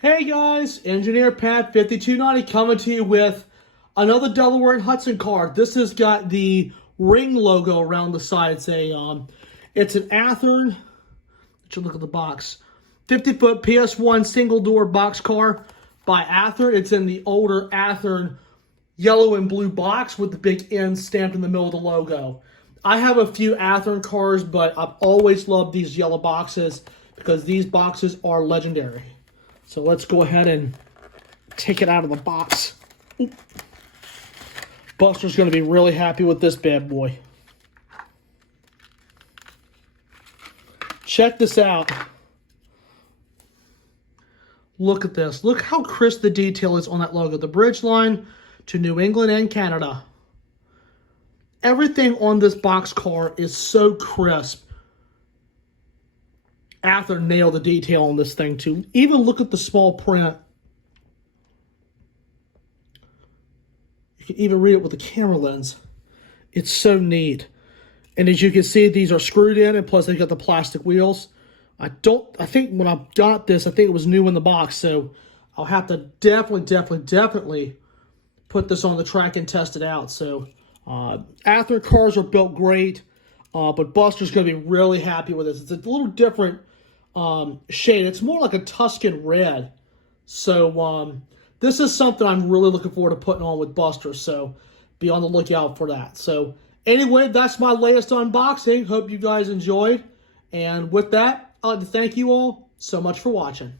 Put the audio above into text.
Hey guys, Engineer Pat 5290 coming to you with another Delaware and Hudson car. This has got the ring logo around the side. It's an Athearn. Let's look at the box. 50-foot PS1 single door box car by Athearn. It's in the older Athearn yellow and blue box with the big N stamped in the middle of the logo. I have a few Athearn cars, but I've always loved these yellow boxes because these boxes are legendary. So let's go ahead and take it out of the box. Oop. Buster's going to be really happy with this bad boy. Check this out. Look at this. Look how crisp the detail is on that logo. The bridge line to New England and Canada. Everything on this box car is so crisp. Athearn nailed the detail on this thing too. Even look at the small print. You can even read it with the camera lens. It's so neat. And as you can see, these are screwed in, and plus they got the plastic wheels. I think when I got this, I think it was new in the box, so I'll have to definitely put this on the track and test it out. So Athearn cars are built great, but Buster's going to be really happy with this. It's a little different shade. It's more like a Tuscan red. So this is something I'm really looking forward to putting on with Buster. So be on the lookout for that. So anyway, that's my latest unboxing. Hope you guys enjoyed. And with that, I'd like to thank you all so much for watching.